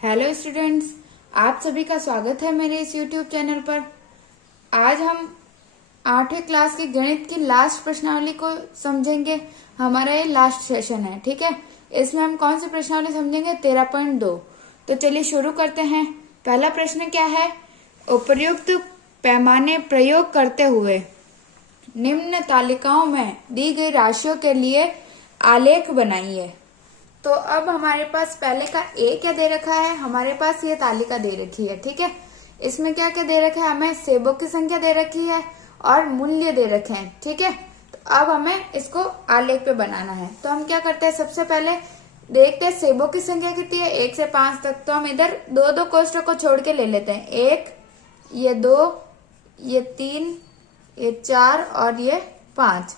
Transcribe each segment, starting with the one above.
Hello students, आप सभी का स्वागत है मेरे इस यूट्यूब चैनल पर। आज हम 8वीं क्लास की गणित की लास्ट प्रश्नावली को समझेंगे। हमारा ये लास्ट सेशन है, ठीक है। इसमें हम कौन सी प्रश्नावली समझेंगे? 13.2। तो चलिए शुरू करते हैं। पहला प्रश्न क्या है? उपर्युक्त पैमाने प्रयोग करते हुए निम्न तालिकाओं में दी गई राशियों के लिए आलेख बनाइए। तो अब हमारे पास पहले का ए क्या दे रखा है? हमारे पास ये तालिका दे रखी है, ठीक है। इसमें क्या क्या दे रखा है? हमें सेबों की संख्या दे रखी है और मूल्य दे रखे हैं, ठीक है। तो अब हमें इसको आलेख पे बनाना है। तो हम क्या करते हैं, सबसे पहले देखते हैं सेबों की संख्या कितनी है, 1 से 5 तक। तो हम इधर दो दो कोष्ठक को छोड़ के ले लेते हैं। 1, ये 2, ये 3, ये 4 और ये 5।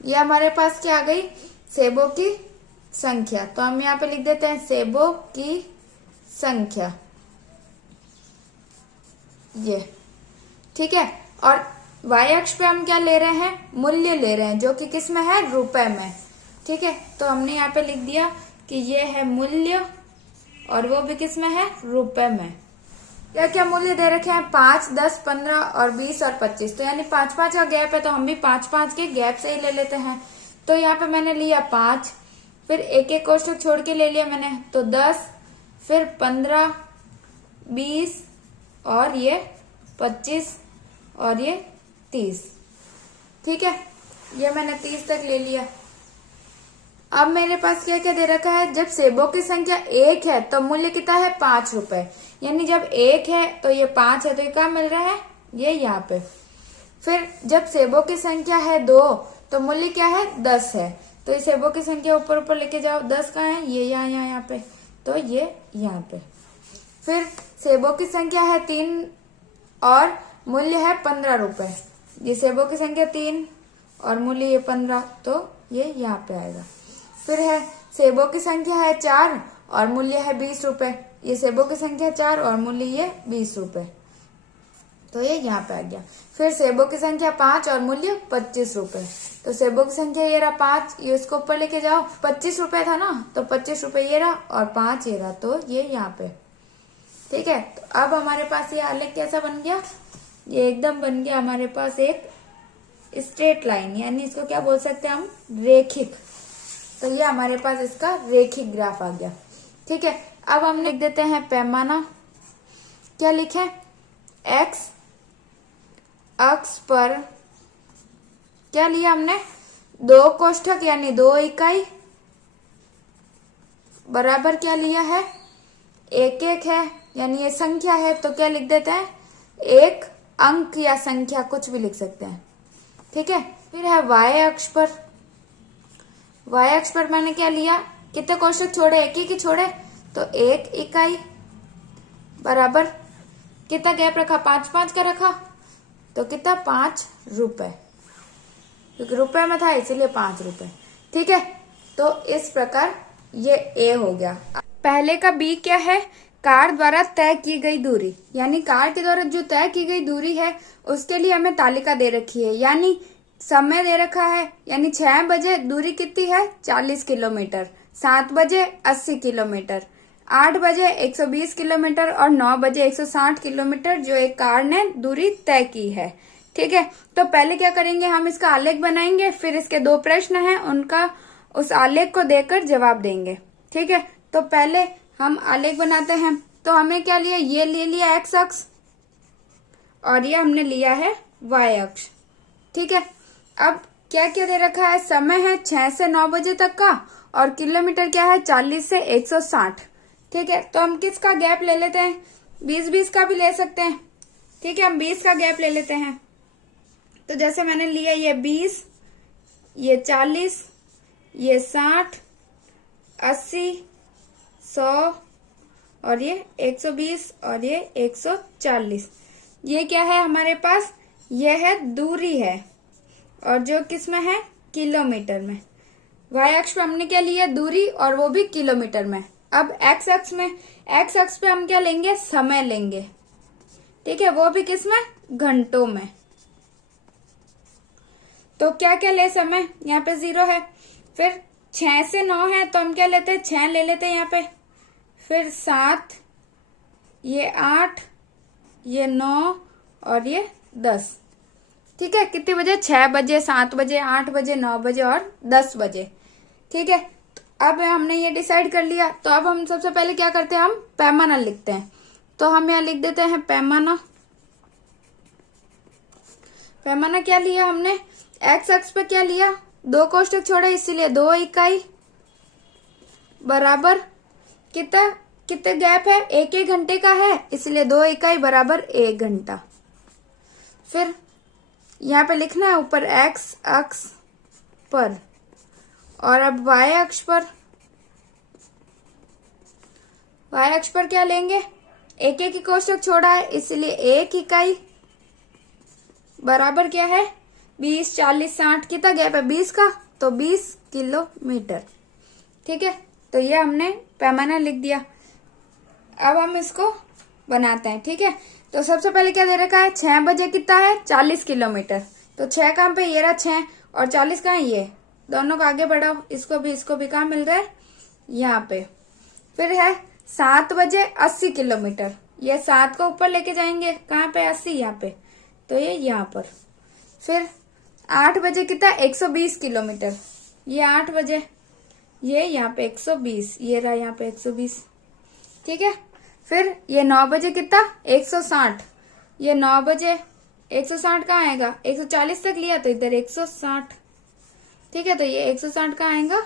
ये हमारे पास क्या आ गई? सेबों की संख्या। तो हम यहाँ पे लिख देते हैं सेबों की संख्या, ये, ठीक है। और y अक्ष पे हम क्या ले रहे हैं? मूल्य ले रहे हैं, जो कि किस में है? रुपए में, ठीक है। तो हमने यहाँ पे लिख दिया कि ये है मूल्य और वो भी किस में है? रुपए में। क्या क्या मूल्य दे रखे हैं? 5, 10, 15 और 20 और 25। तो यानी 5-5 का गैप है, तो हम भी 5-5 के गैप से ही ले लेते हैं। तो यहाँ पे मैंने लिया 5, फिर एक एक कोष्ठक छोड़ के ले लिया मैंने, तो 10, फिर 15, 20 और ये 25 और ये 30, ठीक है। ये मैंने 30 तक ले लिया। अब मेरे पास क्या क्या दे रखा है? जब सेबों की संख्या 1 है तो मूल्य कितना है? 5 रुपए। यानी जब 1 है तो ये 5 है, तो ये क्या मिल रहा है? ये यहाँ पे। फिर जब सेबों की संख्या है 2 तो मूल्य क्या है? 10 है। तो इस सेबों की संख्या ऊपर ऊपर लेके जाओ। 10 कहाँ है? ये यहाँ पे, तो ये यहाँ पे। फिर सेबों की संख्या है 3 और मूल्य है 15 रुपए। ये सेबों की संख्या 3 और मूल्य ये 15, तो ये यहाँ पे आएगा। फिर है सेबों की संख्या है 4 और मूल्य है 20 रुपए। ये सेबों की संख्या 4 और मूल्य ये 20 रुपए, तो ये यहाँ पे आ गया। फिर सेबों की संख्या 5 और मूल्य 25 रुपए। तो सेबों की संख्या ये रहा 5, ये इसको ऊपर लेके जाओ। 25 रुपए था ना, तो 25 रुपए ये रहा और 5 ये रहा, तो ये यहाँ पे, ठीक है। तो अब हमारे पास ये आलेख कैसा बन गया? ये एकदम बन गया हमारे पास एक स्ट्रेट लाइन, यानी इसको क्या बोल सकते हैं हम? रेखिक। तो ये हमारे पास इसका रेखिक ग्राफ आ गया, ठीक है। अब हम लिख देते हैं पैमाना। क्या लिखे? एक्स अक्ष पर क्या लिया हमने? 2 कोष्ठक यानी 2 इकाई बराबर क्या लिया है? 1-1 है, यानी ये संख्या है, तो क्या लिख देते हैं? 1 अंक या संख्या, कुछ भी लिख सकते हैं, ठीक है। फिर है y अक्ष पर। y अक्ष पर मैंने क्या लिया? कितने कोष्ठक छोड़े? 1 ही छोड़े, तो 1 इकाई बराबर कितना गैप रखा? 5-5 का रखा, तो कितना? 5 रुपए, क्योंकि रुपए में था इसीलिए 5 रुपए, ठीक है। तो इस प्रकार ये ए हो गया। पहले का बी क्या है? कार द्वारा तय की गई दूरी, यानी कार के द्वारा जो तय की गई दूरी है उसके लिए हमें तालिका दे रखी है, यानी समय दे रखा है। यानी 6 बजे दूरी कितनी है? 40 किलोमीटर, 7 बजे 80 किलोमीटर, 8 बजे 120 किलोमीटर और 9 बजे 160 किलोमीटर जो एक कार ने दूरी तय की है, ठीक है। तो पहले क्या करेंगे? हम इसका आलेख बनाएंगे, फिर इसके 2 प्रश्न हैं, उनका उस आलेख को देकर जवाब देंगे, ठीक है। तो पहले हम आलेख बनाते हैं। तो हमें क्या लिया? ये ले लिया एक्स अक्ष और ये हमने लिया है वाई अक्ष, ठीक है। अब क्या क्या दे रखा है? समय है 6 से 9 बजे तक का और किलोमीटर क्या है? 40 से 160, ठीक है। तो हम किसका गैप ले लेते हैं? 20-20 का भी ले सकते हैं, ठीक है। हम 20 का गैप ले लेते हैं। तो जैसे मैंने लिया ये 20, ये 40, ये 60, 80, 100 और ये 120 और ये 140। ये क्या है हमारे पास? ये है दूरी है, और जो किस में है? किलोमीटर में। y अक्ष पे हमने क्या लिया? दूरी, और वो भी किलोमीटर में। अब x अक्ष में, x अक्ष पे हम क्या लेंगे? समय लेंगे, ठीक है, वो भी किस में? घंटों में। तो क्या क्या ले? समय, यहाँ पे 0 है। फिर 6 से 9 है, तो हम क्या लेते हैं? 6 ले लेते हैं यहाँ पे। फिर 7, ये 8, ये 9 और ये 10। ठीक है, कितने बजे? 6 बजे, 7 बजे, 8 बजे, 9 बजे और 10 बजे। ठीक है, तो अब हमने ये डिसाइड कर लिया। तो अब हम सबसे पहले क्या करते हैं, हम पैमाना लिखते हैं। तो हम यहाँ लिख देते हैं पैमाना। पैमाना क्या लिया हमने? एक्स अक्ष पे क्या लिया? 2 कोष्टक छोड़ा, इसीलिए 2 इकाई बराबर कितना कितने गैप है? 1 घंटे का है, इसलिए 2 इकाई बराबर 1 घंटा। फिर यहाँ पे लिखना है ऊपर एक्स अक्ष पर, और अब वाई अक्ष पर। वाई अक्ष पर क्या लेंगे? 1 कोष्टक छोड़ा है, इसलिए 1 इकाई बराबर क्या है? 20, 40, 60, कितना गैप है? 20 का, तो 20 किलोमीटर। ठीक है, तो ये हमने पैमाना लिख दिया। अब हम इसको बनाते हैं। ठीक है, तो सबसे पहले क्या दे रखा है? 6 बजे कितना है? 40 किलोमीटर। तो 6 कहाँ पे? ये रहा 6, और 40 कहाँ है? ये दोनों को आगे बढ़ाओ, इसको भी कहाँ मिल रहा है? यहाँ पे। फिर है 7 बजे 80 किलोमीटर। ये 7 को ऊपर लेके जाएंगे, कहाँ पे? 80, यहाँ पे, तो ये यहाँ पर। फिर 8 बजे कितना? 120 किलोमीटर। ये 8 बजे, ये यहाँ पे 120, ये रहा यहाँ पे 120। ठीक है, फिर ये 9 बजे कितना? 160। ये 9 बजे 160 कहाँ आएगा? 140 तक लिया तो इधर 160। ठीक है, तो ये 160 कहाँ आएगा?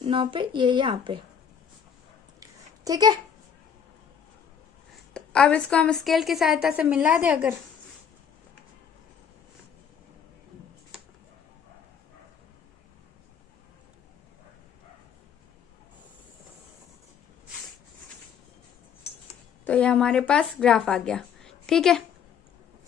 9 पे, ये यहाँ पे। ठीक है, तो अब इसको हम स्केल की सहायता से मिला दे अगर, तो ये हमारे पास ग्राफ आ गया। ठीक है,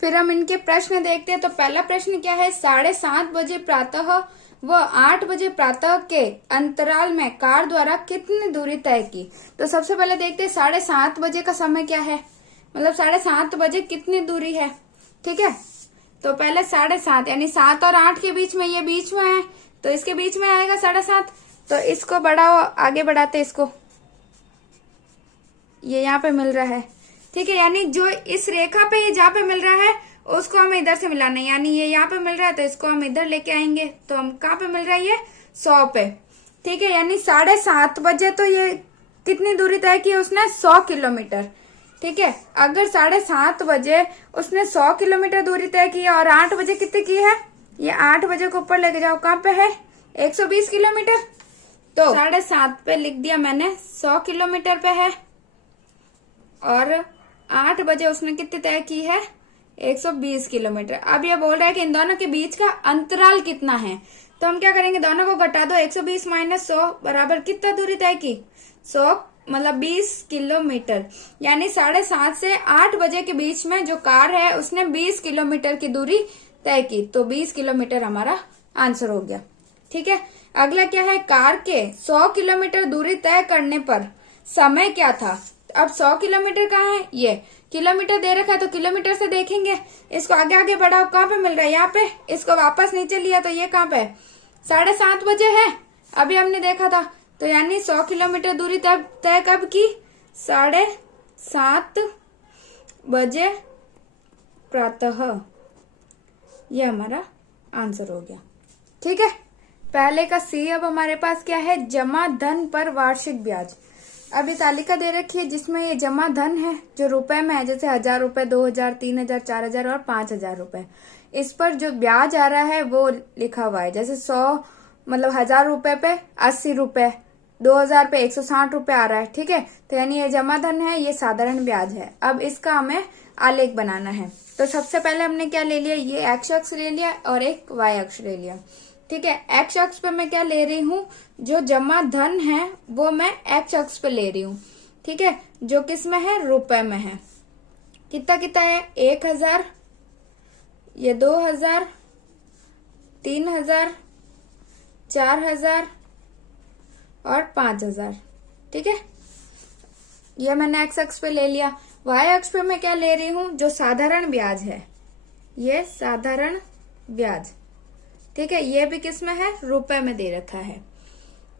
फिर हम इनके प्रश्न देखते हैं। तो पहला प्रश्न क्या है? 7:30 बजे प्रातः व 8 बजे प्रातः के अंतराल में कार द्वारा कितनी दूरी तय की? तो सबसे पहले देखते हैं 7:30 बजे का समय क्या है, मतलब 7:30 बजे कितनी दूरी है। ठीक है, तो पहले 7:30 यानी 7 और 8 के बीच में, ये बीच में है, तो इसके बीच में आएगा 7:30। तो इसको बढ़ाओ, आगे बढ़ाते इसको, ये यहाँ पे मिल रहा है। ठीक है, यानी जो इस रेखा पे ये जहाँ पे मिल रहा है उसको हमें इधर से मिलाना है, यानी ये यहाँ पे मिल रहा है तो इसको हम इधर लेके आएंगे। तो हम कहाँ पे मिल रहा है? ये 100 पे। ठीक है, यानी 7:30 बजे तो ये कितनी दूरी तय की उसने? 100 किलोमीटर। ठीक है, अगर 7:30 बजे उसने 100 किलोमीटर दूरी तय की और 8 बजे कितनी की है? ये 8 बजे को ऊपर लेके जाओ, कहाँ पे है? 120 किलोमीटर। तो 7:30 पे लिख दिया मैंने, 100 किलोमीटर पे है, और 8 बजे उसने कितनी तय की है? 120 किलोमीटर। अब ये बोल रहा है कि इन दोनों के बीच का अंतराल कितना है। तो हम क्या करेंगे? दोनों को घटा दो, 120 माइनस 100 बराबर कितना दूरी तय की? 100 मतलब 20 किलोमीटर। यानी 7:30 से 8 बजे के बीच में जो कार है उसने 20 किलोमीटर की दूरी तय की। तो 20 किलोमीटर हमारा आंसर हो गया। ठीक है, अगला क्या है? कार के 100 किलोमीटर दूरी तय करने पर समय क्या था? अब 100 किलोमीटर कहाँ है? ये किलोमीटर दे रखा है, तो किलोमीटर से देखेंगे। इसको आगे आगे बढ़ाओ, कहाँ पे मिल रहा है? यहाँ पे। इसको वापस नीचे लिया तो ये कहाँ पे? 7:30 बजे है, अभी हमने देखा था। तो यानी 100 किलोमीटर दूरी तय कब की? 7:30 बजे प्रातः। ये हमारा आंसर हो गया। ठीक है, पहले का सी। अब हमारे पास क्या है? जमा धन पर वार्षिक ब्याज। अब ये तालिका दे रखी है जिसमें ये जमा धन है जो रुपए में है, जैसे 1000 रुपए, 2000, 3000, 4000 और 5000 रुपए। इस पर जो ब्याज आ रहा है वो लिखा हुआ है, जैसे 100 मतलब 1000 रुपए पे 80 रुपए, 2000 पे 160 रुपए आ रहा है। ठीक है, तो यानी ये जमा धन है, ये साधारण ब्याज है। अब इसका हमें आलेख बनाना है। तो सबसे पहले हमने क्या ले लिया? ये एक्स अक्ष ले लिया और एक वाई अक्ष ले लिया। ठीक है, एक्स अक्ष पे मैं क्या ले रही हूँ? जो जमा धन है वो मैं एक्स अक्ष पे ले रही हूँ। ठीक है, जो किस में है? रुपए में है। कितना कितना है? 1000, ये 2000, 3000, 4000 और 5000। ठीक है, ये मैंने एक्स अक्ष पे ले लिया। वाई अक्ष पे मैं क्या ले रही हूँ? जो साधारण ब्याज है, ये साधारण ब्याज। ठीक है, ये भी किस में है? रुपए में दे रखा है।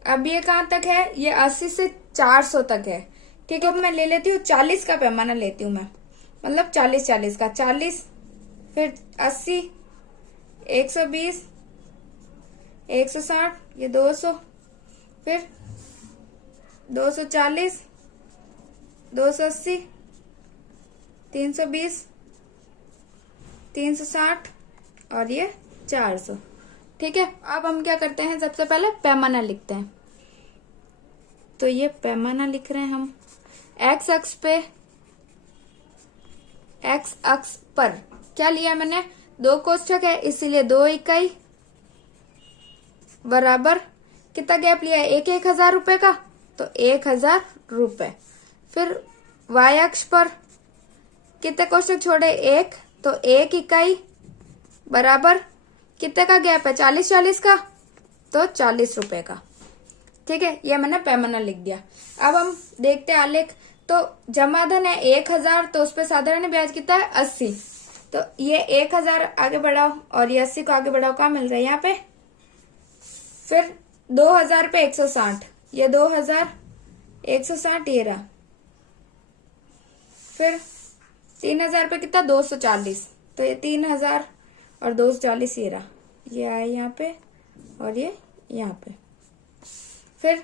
अब ये कहाँ तक है? ये 80 से 400 तक है। ठीक है, अब मैं ले लेती हूँ 40 का पैमाना लेती हूँ मैं, मतलब 40 का 40, फिर 80, 120, 160, ये 200, फिर 240, 280, 320, 360 और ये 400। ठीक है, अब हम क्या करते हैं, सबसे पहले पैमाना लिखते हैं। तो ये पैमाना लिख रहे हैं हम। एक्स अक्ष पर क्या लिया मैंने, 2 कोष्ठक है इसलिए 2 इकाई बराबर कितना गैप लिया है, 1,000 रुपए का, तो 1,000 रुपए। फिर वाई अक्ष पर कितने कोष्ठक छोड़े, 1, तो 1 इकाई बराबर कितने का गैप है, 40 का, तो 40 रुपए का। ठीक है, ये मैंने पैमाना लिख दिया। अब हम देखते हैं आलेख। तो जमा धन है 1,000, तो उस पर साधारण ब्याज कितना है, 80। तो ये 1,000 आगे बढ़ाओ और ये 80 को आगे बढ़ाओ, क्या मिल रहा है यहाँ पे। फिर 2,000 पे 160, ये 2,000, 160 ये रहा। फिर 3,000 पे कितना, 240, तो ये 3,000 और 240 ये रहा, ये आया यहाँ पे और ये यहाँ पे। फिर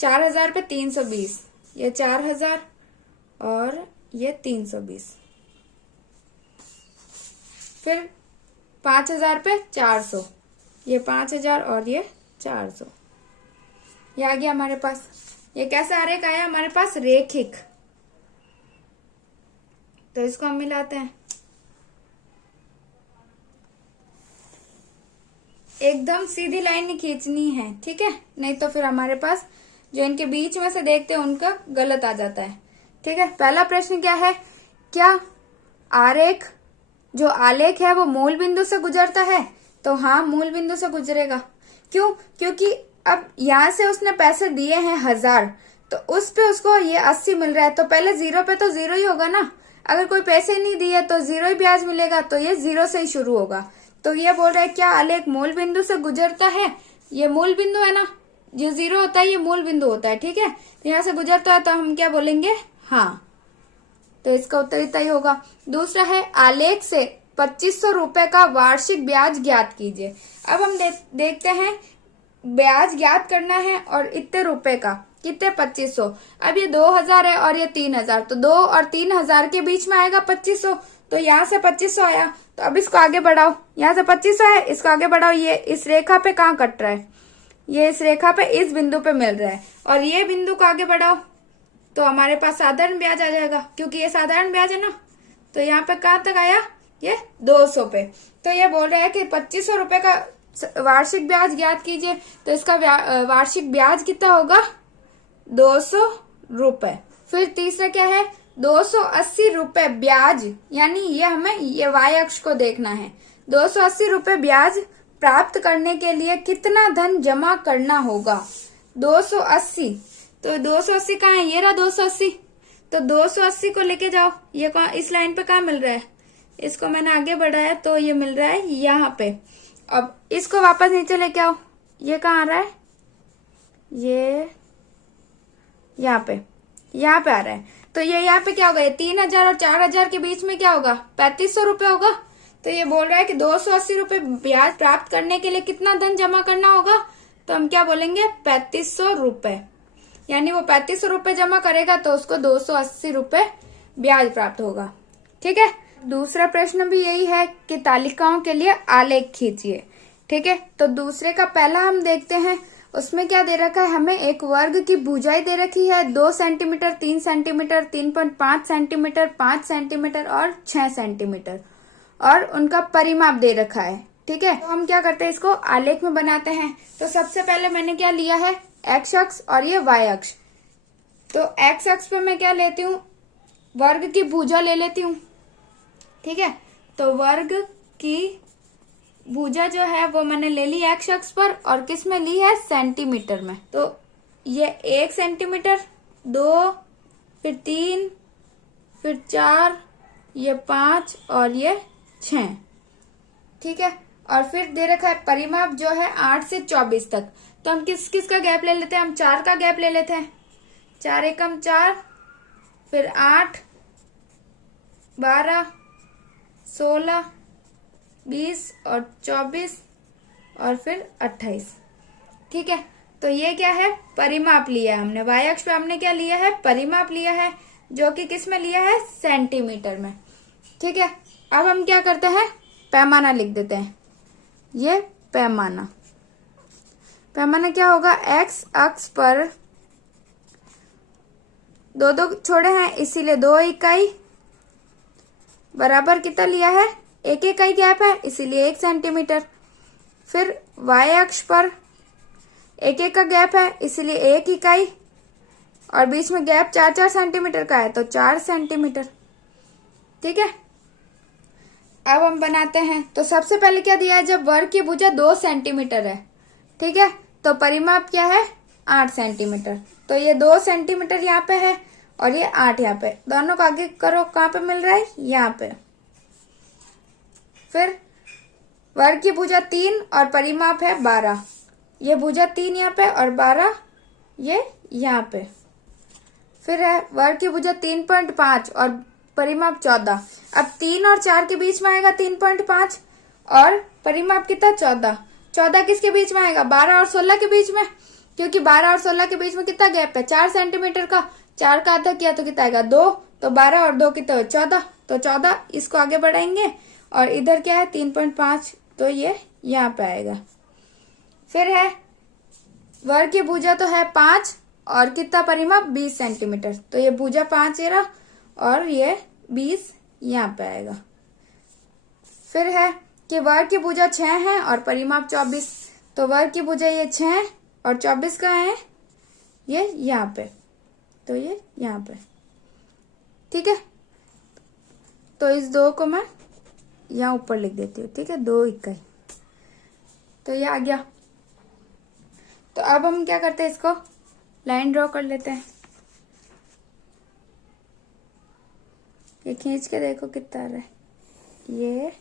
4,000 पे 320, ये 4,000 और ये 320। फिर 5,000 पे 400, ये 5,000 और ये 400। ये आ गया हमारे पास। ये कैसा आरेख आया हमारे पास, रेखिक। तो इसको हम मिलाते हैं। एकदम सीधी लाइन नहीं खींचनी है, ठीक है, नहीं तो फिर हमारे पास जो इनके बीच में से देखते हैं उनका गलत आ जाता है। ठीक है, पहला प्रश्न क्या है, क्या आरेख जो आलेख है वो मूल बिंदु से गुजरता है। तो हाँ, मूल बिंदु से गुजरेगा। क्यों, क्योंकि अब यहाँ से उसने पैसे दिए हैं 1,000, तो उस पे उसको ये 80 मिल रहा है, तो पहले 0 पे तो 0 ही होगा ना। अगर कोई पैसे नहीं दिए तो 0 ही ब्याज मिलेगा, तो ये 0 से ही शुरू होगा। तो ये बोल रहा है क्या आलेख मूल बिंदु से गुजरता है। ये मूल बिंदु है ना, जो 0 होता है ये मूल बिंदु होता है। ठीक है, तो यहाँ से गुजरता है तो हम क्या बोलेंगे, हाँ। तो इसका उत्तर इतना ही होगा। दूसरा है, आलेख से 2,500 रुपए का वार्षिक ब्याज ज्ञात कीजिए। अब हम देखते हैं, ब्याज ज्ञात करना है और इतने रुपए का, कितने, 2,500। अब ये 2,000 है और ये 3,000, तो 2 और 3,000 के बीच में आएगा 2,500। तो यहाँ से 2,500 आया, तो अब इसको आगे बढ़ाओ, यहाँ से 2,500 है, इसको आगे बढ़ाओ। ये इस रेखा पे कहाँ कट रहा है, ये इस रेखा पे इस बिंदु पे मिल रहा है, और ये बिंदु को आगे बढ़ाओ तो हमारे पास साधारण ब्याज आ जाएगा, क्योंकि ये साधारण ब्याज है ना। तो यहाँ पे कहाँ तक आया, ये 200 पे। तो ये बोल रहा है कि 2,500 रुपए का वार्षिक ब्याज ज्ञात कीजिए। तो इसका वार्षिक ब्याज कितना होगा, 200 रुपए। फिर तीसरा क्या है, 280 रुपए ब्याज, यानी ये हमें ये वाई अक्ष को देखना है। 280 रुपए ब्याज प्राप्त करने के लिए कितना धन जमा करना होगा। 280, तो 280 कहाँ है, ये रहा 280। तो 280 को लेके जाओ, ये कहाँ, इस लाइन पे कहाँ मिल रहा है, इसको मैंने आगे बढ़ाया तो ये मिल रहा है यहाँ पे। अब इसको वापस नीचे लेके आओ, ये कहाँ आ रहा है, ये यहाँ पे आ रहा है। तो ये यहाँ पे क्या होगा, ये 3,000 और 4,000 के बीच में क्या होगा, 3,500 रुपए होगा। तो ये बोल रहा है कि 280 रुपए ब्याज प्राप्त करने के लिए कितना धन जमा करना होगा। तो हम क्या बोलेंगे, 3,500 रुपए, यानी वो 3,500 रुपए जमा करेगा तो उसको 280 रुपए ब्याज प्राप्त होगा। ठीक है, दूसरा प्रश्न भी यही है कि तालिकाओं के लिए आलेख खींचिए। ठीक है, तो दूसरे का पहला हम देखते हैं, उसमें क्या दे रखा है, हमें एक वर्ग की भुजाई दे रखी है 2 सेंटीमीटर, 3 सेंटीमीटर, 3.5 सेंटीमीटर, 5 सेंटीमीटर और 6 सेंटीमीटर, और उनका परिमाप दे रखा है। ठीक है, तो हम क्या करते हैं, इसको आलेख में बनाते हैं। तो सबसे पहले मैंने क्या लिया है, एक्स अक्ष और ये वाई अक्ष। तो एक्स अक्ष पे मैं क्या लेती हूँ, वर्ग की भुजा ले लेती हूँ। ठीक है, तो वर्ग की भुजा जो है वो मैंने ले ली एक्स अक्ष पर, और किस में ली है, सेंटीमीटर में। तो ये 1 सेंटीमीटर, 2, फिर 3, फिर 4, ये 5 और ये 6। ठीक है, और फिर दे रखा है परिमाप जो है 8 से 24 तक। तो हम किस किस का गैप ले लेते हैं, हम 4 का गैप ले लेते हैं। 4 एकम 4, फिर 8, 12, 16, 20 और 24 और फिर 28। ठीक है, तो ये क्या है, परिमाप लिया है हमने। वाई अक्ष पे हमने क्या लिया है, परिमाप लिया है, जो कि किस में लिया है, सेंटीमीटर में। ठीक है, अब हम क्या करते हैं, पैमाना लिख देते हैं। ये पैमाना क्या होगा, एक्स अक्ष पर दो छोड़े हैं इसीलिए 2 इकाई, बराबर कितना लिया है, 1 इकाई गैप है इसीलिए 1 सेंटीमीटर। फिर वाई अक्ष पर 1 का गैप है इसीलिए 1 इकाई, और बीच में गैप 4 सेंटीमीटर का है तो 4 सेंटीमीटर। ठीक है, अब हम बनाते हैं। तो सबसे पहले क्या दिया है, जब वर्ग की भुजा 2 सेंटीमीटर है, ठीक है, तो परिमाप क्या है, 8 सेंटीमीटर। तो ये 2 सेंटीमीटर यहाँ पे है और ये 8 यहाँ पे, दोनों को आगे करो, कहाँ पे मिल रहा है, यहाँ पे। फिर वर्ग की भुजा 3 और परिमाप है 12, ये भुजा 3 यहाँ पे और 12 ये यहाँ पे। फिर है वर्ग की भुजा 3.5 और परिमाप 14। अब 3 और 4 के बीच में आएगा 3.5 और परिमाप कितना, 14। 14 किसके बीच में आएगा, 12 और 16 के बीच में, क्योंकि 12 और 16 के बीच में कितना गैप है, 4 सेंटीमीटर का। 4 का आधा किया तो कितना आएगा, 2, तो 12 और 2 कितना, 14, तो 14 इसको आगे बढ़ाएंगे और इधर क्या है 3.5, तो ये यहाँ पे आएगा। फिर है वर्ग की भुजा तो है 5 और कितना परिमाप, 20 सेंटीमीटर, तो ये भुजा 5 ये रहा और ये 20 यहाँ पे आएगा। फिर है कि वर्ग की भुजा 6 है और परिमाप 24, तो वर्ग की भुजा ये 6 और 24 का है ये यहाँ पे, तो ये यहाँ पे। ठीक है, तो इस 2 को मैं यहाँ ऊपर लिख देती हूँ। ठीक है, 2 इकाई, तो ये आ गया। तो अब हम क्या करते हैं, इसको लाइन ड्रॉ कर लेते हैं। ये खींच के देखो कितना आ रहा है, ये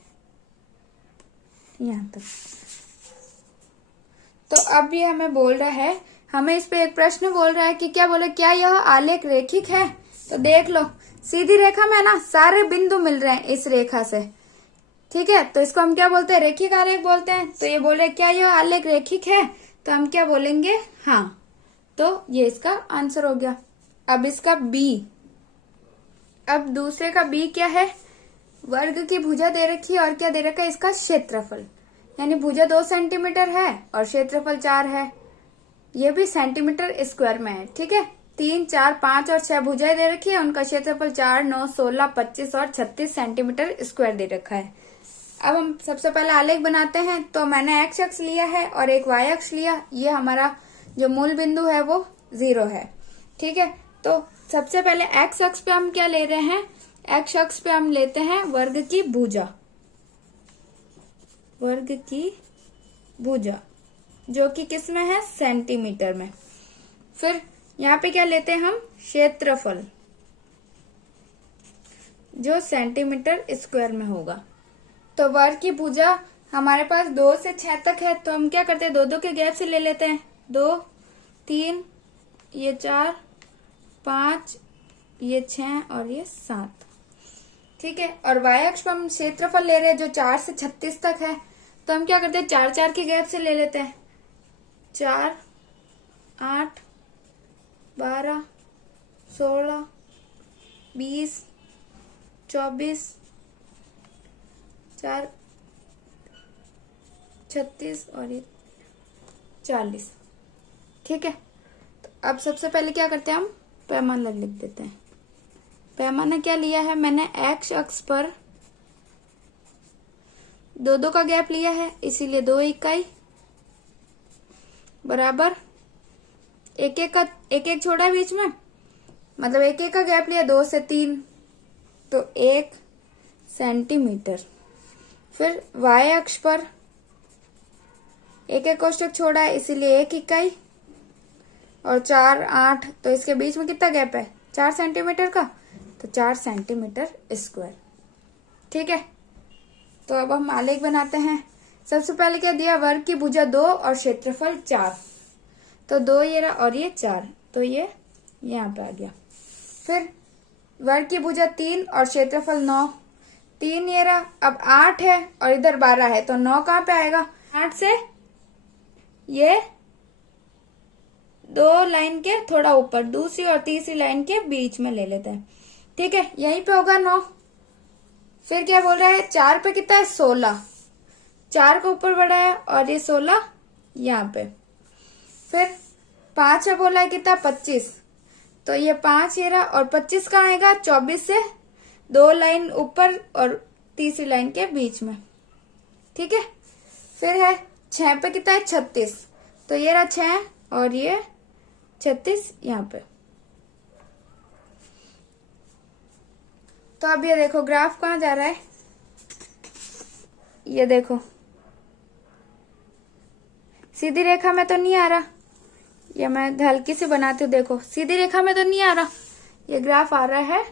यहाँ तक। तो अब ये हमें बोल रहा है, हमें इस पे एक प्रश्न बोल रहा है कि क्या बोले, क्या यह आलेख रेखिक है। तो देख लो, सीधी रेखा में ना सारे बिंदु मिल रहे हैं इस रेखा से। ठीक है, तो इसको हम क्या बोलते हैं, रेखिक आलेख बोलते हैं। तो ये बोल रहे क्या यह आलेख रेखिक है, तो हम क्या बोलेंगे, हाँ। तो ये इसका आंसर हो गया। अब इसका बी, अब दूसरे का बी क्या है, वर्ग की भुजा दे रखी है और क्या दे रखा है, इसका क्षेत्रफल, यानी भुजा 2 सेंटीमीटर है और क्षेत्रफल 4 है, ये भी सेंटीमीटर स्क्वायर में है। ठीक है, 3, 4, 5 और 6 भुजाएं दे रखी है, उनका क्षेत्रफल 4, 9, 16, 25 और 36 सेंटीमीटर स्क्वायर दे रखा है। अब हम सबसे पहले आलेख बनाते हैं। तो मैंने एक्स अक्ष लिया है और एक वाई अक्ष लिया, ये हमारा जो मूल बिंदु है वो 0 है। ठीक है, तो सबसे पहले एक्स अक्ष पे हम क्या ले रहे हैं, एक्स अक्ष पे हम लेते हैं वर्ग की भुजा, वर्ग की भुजा जो कि किस में है, सेंटीमीटर में। फिर यहाँ पे क्या लेते हैं हम, क्षेत्रफल, जो सेंटीमीटर स्क्वायर में होगा। तो वर्ग की भुजा हमारे पास 2 से 6 तक है, तो हम क्या करते हैं, 2-2 के गैप से ले लेते हैं। 2, 3, ये 4, 5, ये 6 और ये 7। ठीक है, और वाई अक्ष पर हम क्षेत्रफल ले रहे हैं जो 4 से 36 तक है, तो हम क्या करते हैं, 4-4 के गैप से ले लेते हैं। 4, 8, 12, 16, 20, 24, 4, 36 और ये 40। ठीक है, तो अब सबसे पहले क्या करते हैं, हम पैमाना लिख देते हैं। पैमाना क्या लिया है मैंने, एक्स अक्ष पर 2-2 का गैप लिया है इसीलिए 2 इकाई, बराबर 1-1 छोड़ा है बीच में, मतलब 1-1 का गैप लिया, 2 से 3 तो 1 सेंटीमीटर। फिर वाई अक्ष पर 1-1 कोष्ठक छोड़ा है इसीलिए 1 इकाई, और 4, 8 तो इसके बीच में कितना गैप है, 4 सेंटीमीटर का, तो 4 सेंटीमीटर स्क्वायर। ठीक है, तो अब हम आलेख बनाते हैं। सबसे पहले क्या दिया, वर्ग की भुजा 2 और क्षेत्रफल 4, तो 2 ये रहा और ये 4, तो ये यहाँ पे आ गया। फिर वर्ग की भुजा 3 और क्षेत्रफल 9। 3 ये रहा, अब 8 है और इधर 12 है, तो 9 कहाँ पे आएगा? 8 से ये 2 लाइन के थोड़ा ऊपर, दूसरी और तीसरी लाइन के बीच में ले लेते हैं। ठीक है, यहीं पे होगा 9। फिर क्या बोल रहा है? 4 पे कितना है? 16। 4 को ऊपर बढ़ाया और ये 16 यहाँ पे। फिर 5 है बोला है कितना? 25। तो ये 5 ये रहा और 25 कहाँ आएगा? 24 से 2 लाइन ऊपर और तीसरी लाइन के बीच में। ठीक है, फिर है 6 पे कितना है? 36। तो ये रहा 6 और ये 36 यहाँ पे। तो अब ये देखो ग्राफ कहाँ जा रहा है, ये देखो सीधी रेखा में तो नहीं आ रहा, ये मैं हल्की सी बनाती हूँ। देखो सीधी रेखा में तो नहीं आ रहा, ये ग्राफ आ रहा है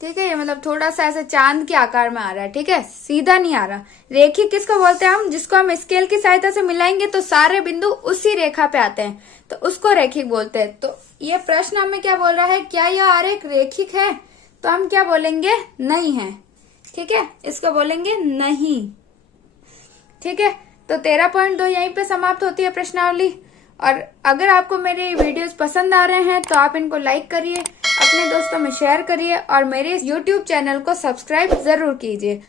ठीक है, ये मतलब थोड़ा सा ऐसे चांद के आकार में आ रहा है। ठीक है, सीधा नहीं आ रहा। रेखी किसको बोलते हैं हम? जिसको हम स्केल की सहायता से मिलाएंगे तो सारे बिंदु उसी रेखा पे आते हैं, तो उसको रेखिक बोलते हैं। तो ये प्रश्न हमें क्या बोल रहा है? क्या यह आरेख रेखिक है? तो हम क्या बोलेंगे? नहीं है। ठीक है, इसको बोलेंगे नहीं। ठीक है, तो 13.2 यहीं पे समाप्त होती है प्रश्नावली। और अगर आपको मेरे वीडियोस पसंद आ रहे हैं तो आप इनको लाइक करिए, अपने दोस्तों में शेयर करिए और मेरे YouTube चैनल को सब्सक्राइब जरूर कीजिए।